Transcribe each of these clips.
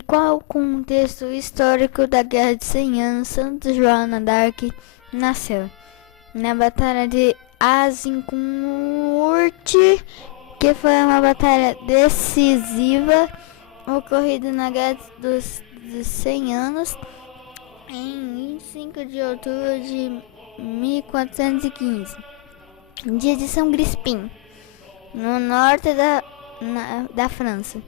E qual é o contexto histórico da Guerra de 100 Anos? Santa Joana d'Arc nasceu na Batalha de Azincourt, que foi uma batalha decisiva ocorrida na Guerra dos 100 Anos em 25 de outubro de 1415, dia de São Crispim, no norte da França.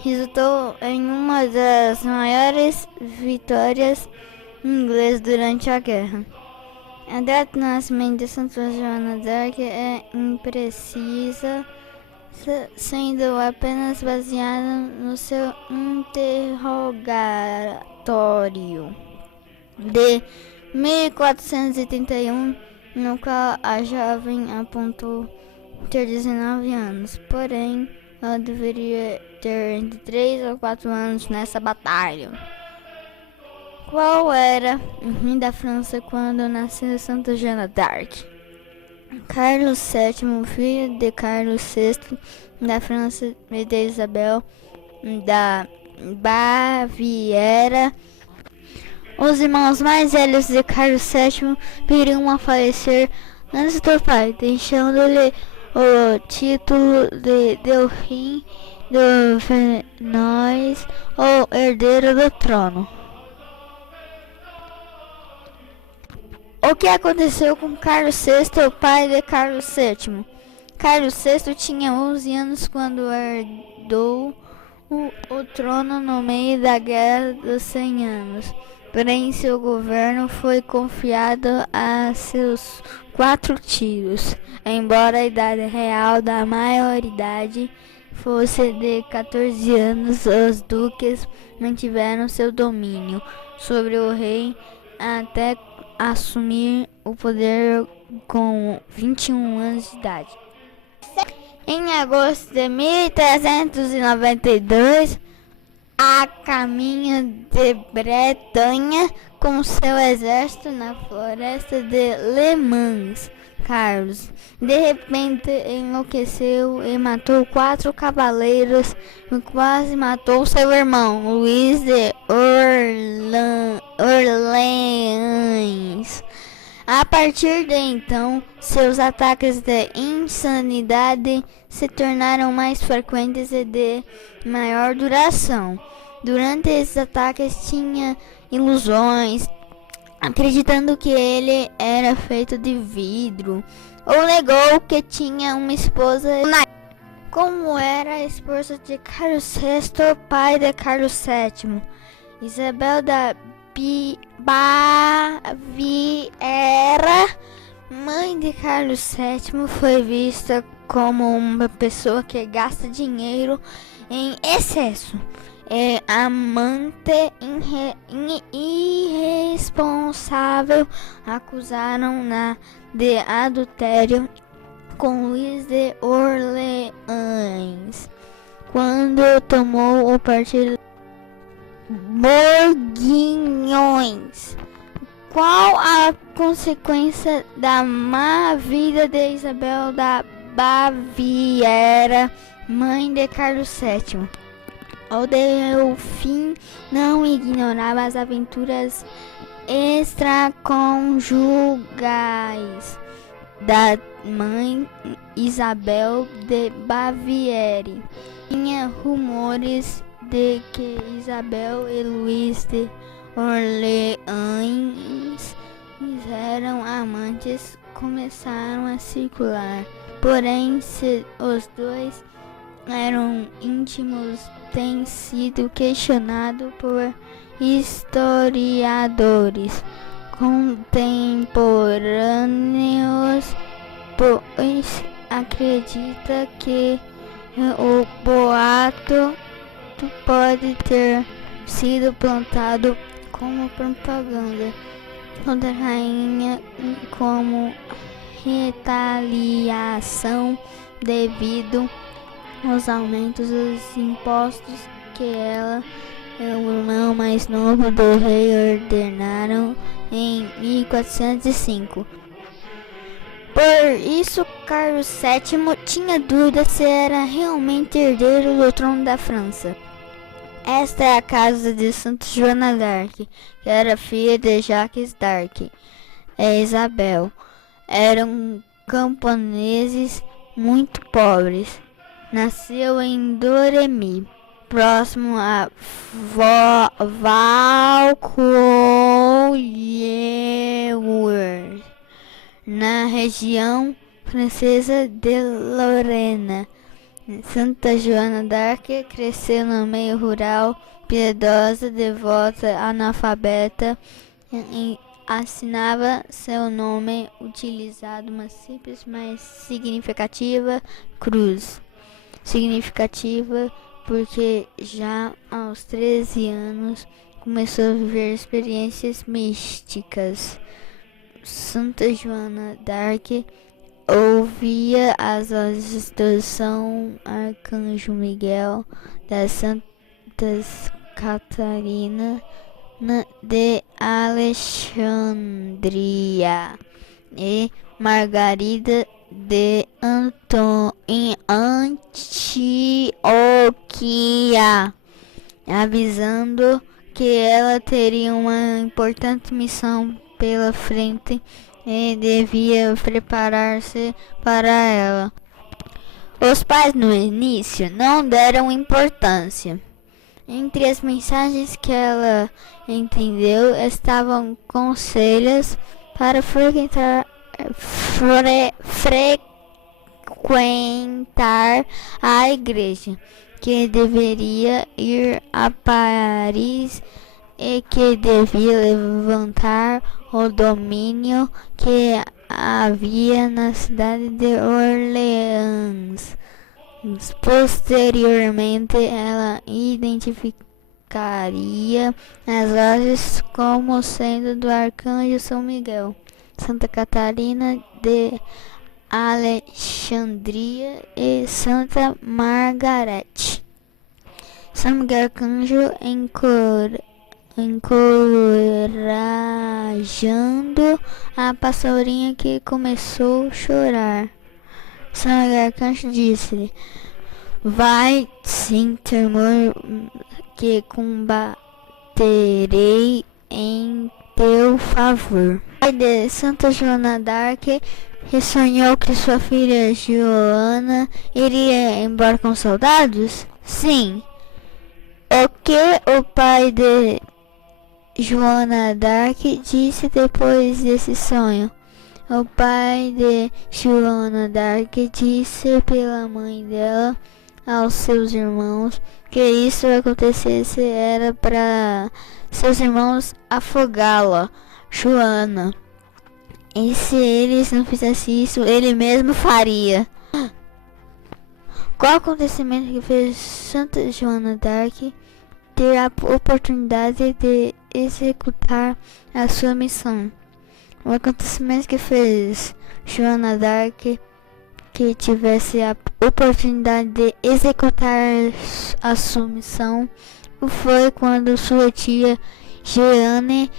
Resultou em uma das maiores vitórias inglesas durante a guerra. A data de nascimento de Santa Joana d'Arc é imprecisa, sendo apenas baseada no seu interrogatório de 1431, no qual a jovem apontou ter 19 anos, porém ela deveria ter entre 3 ou 4 anos nessa batalha. Qual era o rei da França quando nasceu Santa Joana d'Arc? Carlos VII, filho de Carlos VI da França e de Isabel da Baviera. Os irmãos mais velhos de Carlos VII viriam a falecer antes do pai, deixando-lhe o título de Delfim do Venois, ou herdeiro do trono. O que aconteceu com Carlos VI, o pai de Carlos VII? Carlos VI tinha 11 anos quando herdou o trono no meio da Guerra dos 100 Anos. Porém, seu governo foi confiado a seus 4 tios, embora a idade real da maioridade fosse de 14 anos. Os duques mantiveram seu domínio sobre o rei até assumir o poder com 21 anos de idade. Em agosto de 1392, a caminho de Bretanha com seu exército na floresta de Le Mans, Carlos de repente enlouqueceu e matou 4 cavaleiros e quase matou seu irmão Luís de Orleans. A partir de então, seus ataques de insanidade se tornaram mais frequentes e de maior duração. Durante esses ataques tinha ilusões, acreditando que ele era feito de vidro, ou negou que tinha uma esposa, como era a esposa de Carlos VI, pai de Carlos VII. Isabel da Baviera, mãe de Carlos VII, foi vista como uma pessoa que gasta dinheiro em excesso. Amante irresponsável, acusaram-na de adultério com Luís de Orleans, quando tomou o partido Borguinhões. Qual a consequência da má vida de Isabel da Baviera, mãe de Carlos VII? O Delfim não ignorava as aventuras extraconjugais da mãe Isabel de Baviera. Tinha rumores de que Isabel e Luís de Orleans eram amantes, começaram a circular. Porém, se os dois eram íntimos, tem sido questionado por historiadores contemporâneos, pois acredita que o boato pode ter sido plantado como propaganda contra a rainha, como retaliação devido aos aumentos dos impostos que ela e o irmão mais novo do rei ordenaram em 1405. Por isso, Carlos VII tinha dúvida se era realmente herdeiro do trono da França. Esta é a casa de Santa Joana d'Arc, que era filha de Jacques d'Arc e Isabel. Eram camponeses muito pobres. Nasceu em Domremy, próximo a Vaucouleurs, na região francesa de Lorena. Santa Joana d'Arc cresceu no meio rural, piedosa, devota, analfabeta, e assinava seu nome utilizando uma simples, mas significativa cruz. Significativa porque já aos 13 anos começou a viver experiências místicas. Santa Joana d'Arc ouvia as vozes do São Arcanjo Miguel, das Santas Catarina de Alexandria e Margarida de Antioquia, avisando que ela teria uma importante missão pela frente e devia preparar-se para ela. Os pais no início não deram importância. Entre as mensagens que ela entendeu estavam conselhos para frequentar a igreja, que deveria ir a Paris e que devia levantar o domínio que havia na cidade de Orleans. Posteriormente, ela identificaria as vozes como sendo do Arcanjo São Miguel, Santa Catarina de Alexandria e Santa Margarete. São Miguel Arcanjo encorajando a pastorinha, que começou a chorar. São Miguel Arcanjo disse-lhe: vai sem temor, que combaterei em teu favor. O pai de Santa Joana d'Arc sonhou que sua filha Joana iria embora com soldados? Sim. O que o pai de Joana d'Arc disse depois desse sonho? O pai de Joana d'Arc disse pela mãe dela aos seus irmãos que isso acontecesse era para seus irmãos afogá-la, Joana. E se eles não fizessem isso, ele mesmo faria. Qual acontecimento que fez Santa Joana d'Arc ter a oportunidade de executar a sua missão? O acontecimento que fez Joana d'Arc que tivesse a oportunidade de executar a sua missão foi quando sua tia Jeanne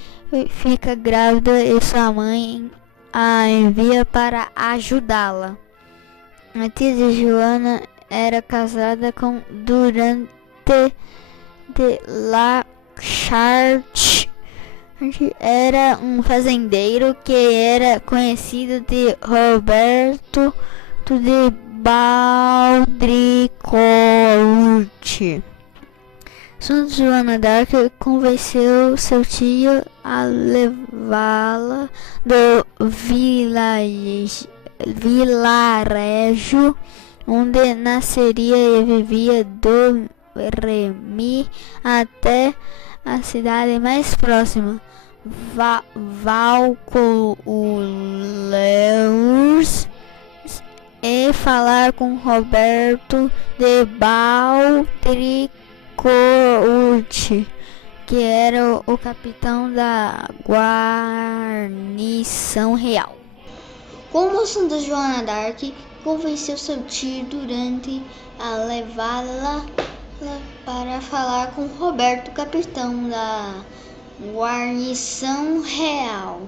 fica grávida e sua mãe a envia para ajudá-la. A tia de Joana era casada com Durante de la Charte. Era um fazendeiro que era conhecido de Roberto de Baudricourt. Santa Joana d'Arc convenceu seu tio a levá-la do vilarejo onde nasceria e vivia Domremy até a cidade mais próxima, Vaucouleurs, e falar com Roberto de Baudricourt, que era o capitão da guarnição real. Como Santa Joana d'Arc convenceu seu tio Durante a levá-la para falar com Roberto, capitão da guarnição real.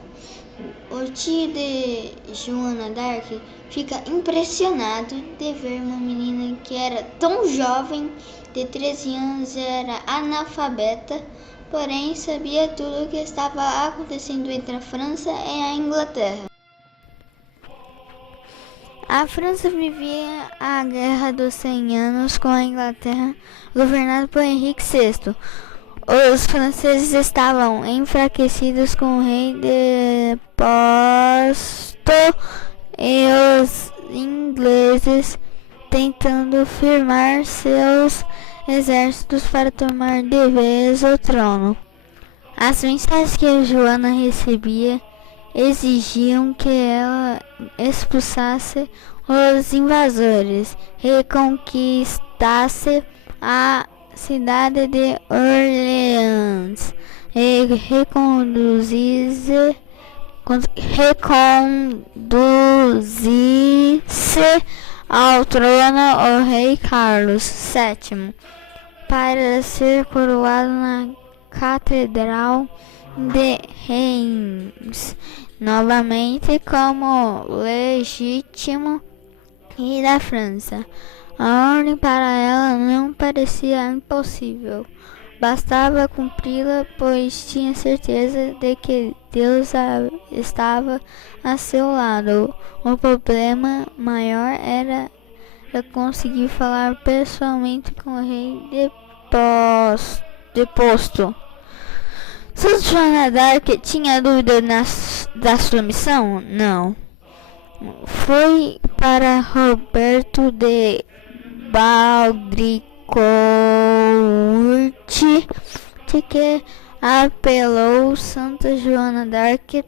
O tio de Joana d'Arc fica impressionado de ver uma menina que era tão jovem, de 13 anos, era analfabeta, porém sabia tudo o que estava acontecendo entre a França e a Inglaterra. A França vivia a Guerra dos 100 Anos com a Inglaterra, governada por Henrique VI. Os franceses estavam enfraquecidos com o rei deposto e os ingleses tentando firmar seus exércitos para tomar de vez o trono. As mensagens que Joana recebia exigiam que ela expulsasse os invasores, reconquistasse a cidade de Orleans e reconduzisse ao trono o rei Carlos VII para ser coroado na Catedral de Reims novamente como legítimo rei da França. A ordem para ela não parecia impossível. Bastava cumpri-la, pois tinha certeza de que Deus estava a seu lado. O problema maior era conseguir falar pessoalmente com o rei deposto. Santa Joana d'Arc tinha dúvida da sua missão? Não. Foi para Roberto de Baudricourt que apelou Santa Joana d'Arc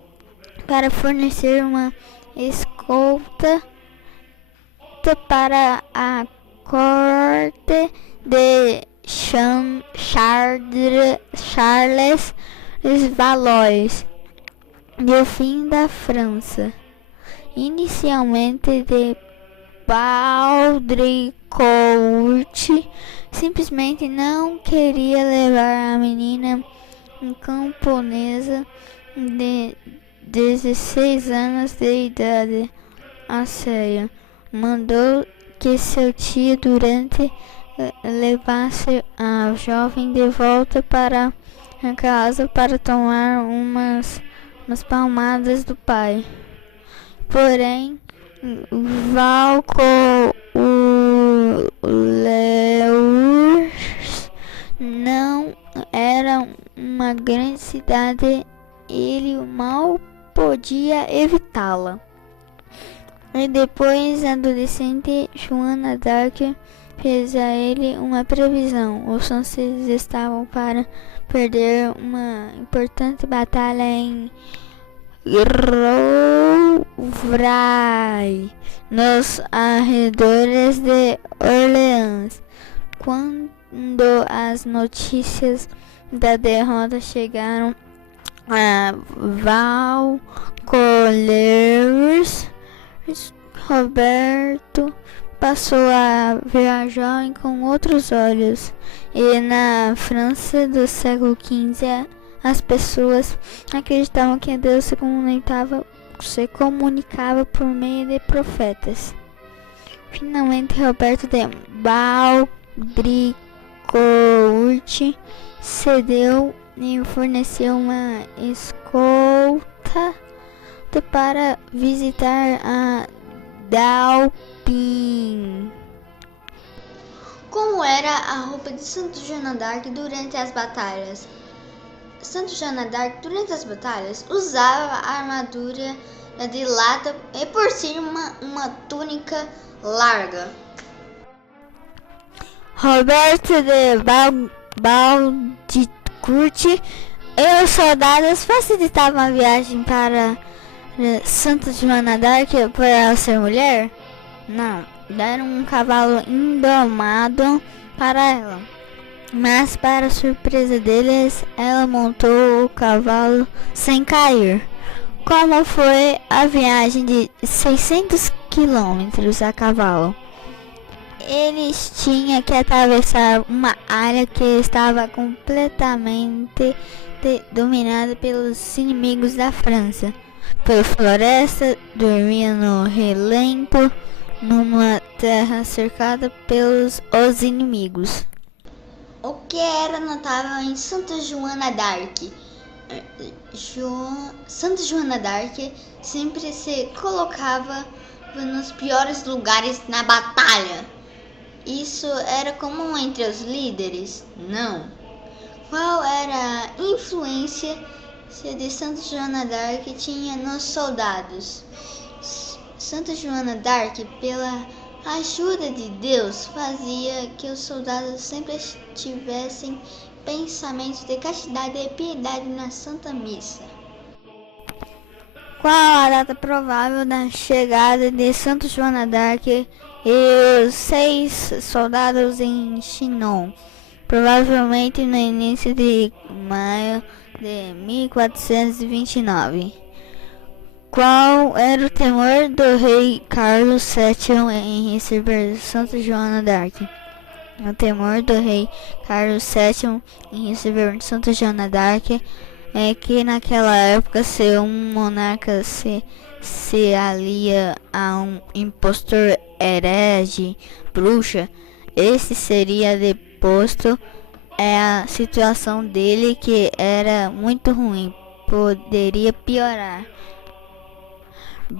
para fornecer uma escolta para a corte de Charles Valois, delfim da França. Inicialmente de Baudricourt simplesmente não queria levar a menina camponesa de 16 anos de idade a sério. Mandou que seu tio Durante levasse a jovem de volta para a casa para tomar umas palmadas do pai. Porém, Valcourleurs não era uma grande cidade, ele mal podia evitá-la. E depois, a adolescente Joana d'Arc fez a ele uma previsão. Os franceses estavam para perder uma importante batalha em Rouvray, nos arredores de Orleans. Quando as notícias da derrota chegaram a Valcourleurs, Roberto passou a ver a jovem com outros olhos, e na França do século XV as pessoas acreditavam que Deus se comunicava por meio de profetas. Finalmente, Roberto de Baudricourt cedeu e forneceu uma escolta para visitar a Dalpin. Como era a roupa de Santa Joana d'Arc durante as batalhas? Santa Joana d'Arc, durante as batalhas, usava a armadura de lata e por cima uma túnica larga. Roberto de Baudricourt e os soldados facilitavam a viagem para Santa Joana d'Arc por ela ser mulher? Não, deram um cavalo indomado para ela. Mas, para surpresa deles, ela montou o cavalo sem cair. Como foi a viagem de 600 quilômetros a cavalo? Eles tinham que atravessar uma área que estava completamente dominada pelos inimigos da França. pela floresta, dormia no relento, numa terra cercada pelos os inimigos. O que era notável em Santa Joana d'Arc? Santa Joana d'Arc sempre se colocava nos piores lugares na batalha. Isso era comum entre os líderes? Não. Qual era a influência de Santa Joana d'Arc tinha nos soldados? Santa Joana d'Arc, pela ajuda de Deus, fazia que os soldados sempre tivessem pensamentos de castidade e piedade na Santa Missa. Qual a data provável da chegada de Santa Joana d'Arc e os 6 soldados em Chinon? Provavelmente no início de maio de 1429. Qual era o temor do rei Carlos VII em receber Santa Joana d'Arc? O temor do rei Carlos VII em receber Santa Joana d'Arc é que naquela época, se um monarca se alia a um impostor herege, bruxa, esse seria deposto. A situação dele, que era muito ruim, poderia piorar.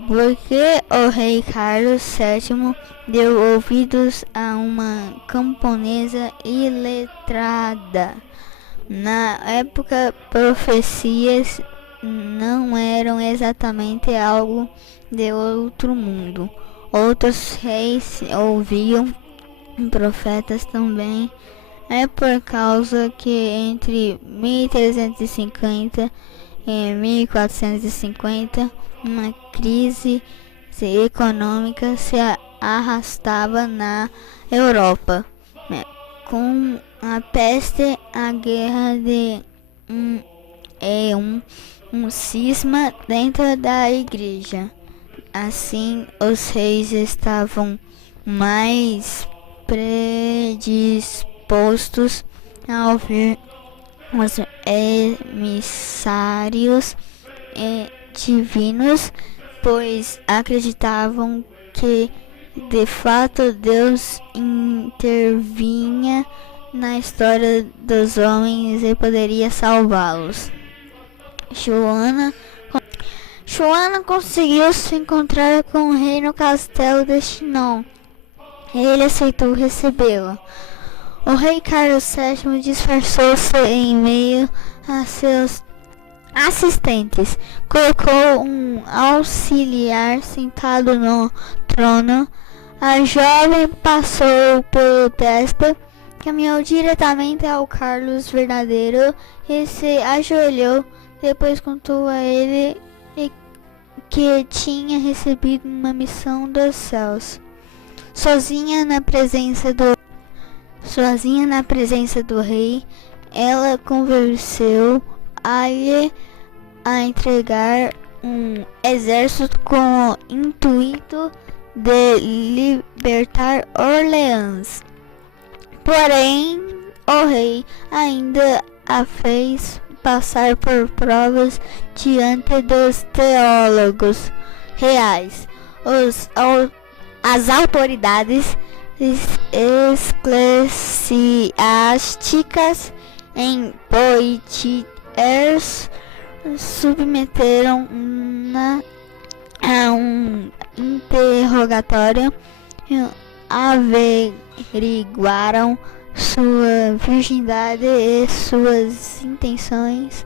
Porque o rei Carlos VII deu ouvidos a uma camponesa iletrada. Na época, profecias não eram exatamente algo de outro mundo. Outros reis ouviam profetas também. É por causa que entre 1350 e 1450 uma crise econômica se arrastava na Europa, com a peste, a guerra de um cisma dentro da igreja. Assim, os reis estavam mais predispostos a ouvir os emissários divinos, pois acreditavam que de fato Deus intervinha na história dos homens e poderia salvá-los. Joana conseguiu se encontrar com o rei no castelo de Chinon. Ele aceitou recebê-la. O rei Carlos VII disfarçou-se em meio a seus assistentes, colocou um auxiliar sentado no trono. A jovem passou pelo teste, caminhou diretamente ao Carlos verdadeiro e se ajoelhou. Depois contou a ele que tinha recebido uma missão dos céus. Sozinha na presença do rei, ela convenceu a entregar um exército com o intuito de libertar Orleans. Porém, o rei ainda a fez passar por provas diante dos teólogos reais. As autoridades eclesiásticas em Poitiers submeteram-na a um interrogatório, averiguaram sua virgindade e suas intenções.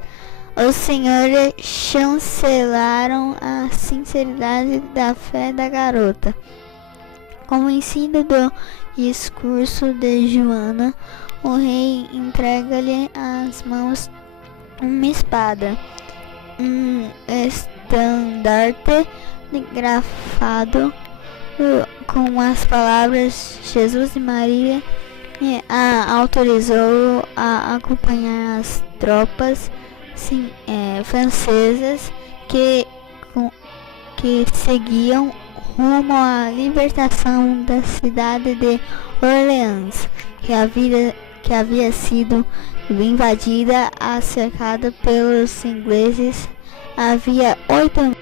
Os senhores chancelaram a sinceridade da fé da garota. Convencido do discurso de Joana, o rei entrega-lhe às mãos uma espada, um estandarte grafado com as palavras Jesus e Maria, e a autorizou a acompanhar as tropas francesas que seguiam rumo à libertação da cidade de Orleans, que havia sido invadida e cercada pelos ingleses havia 8 anos.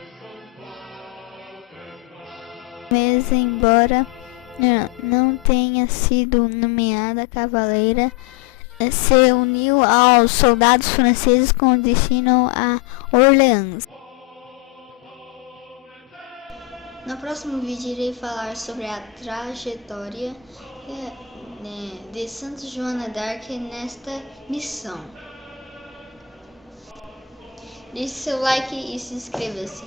Mas embora não tenha sido nomeada cavaleira, se uniu aos soldados franceses com destino a Orleans. No próximo vídeo irei falar sobre a trajetória de Santa Joana d'Arc nesta missão. Deixe seu like e se inscreva-se.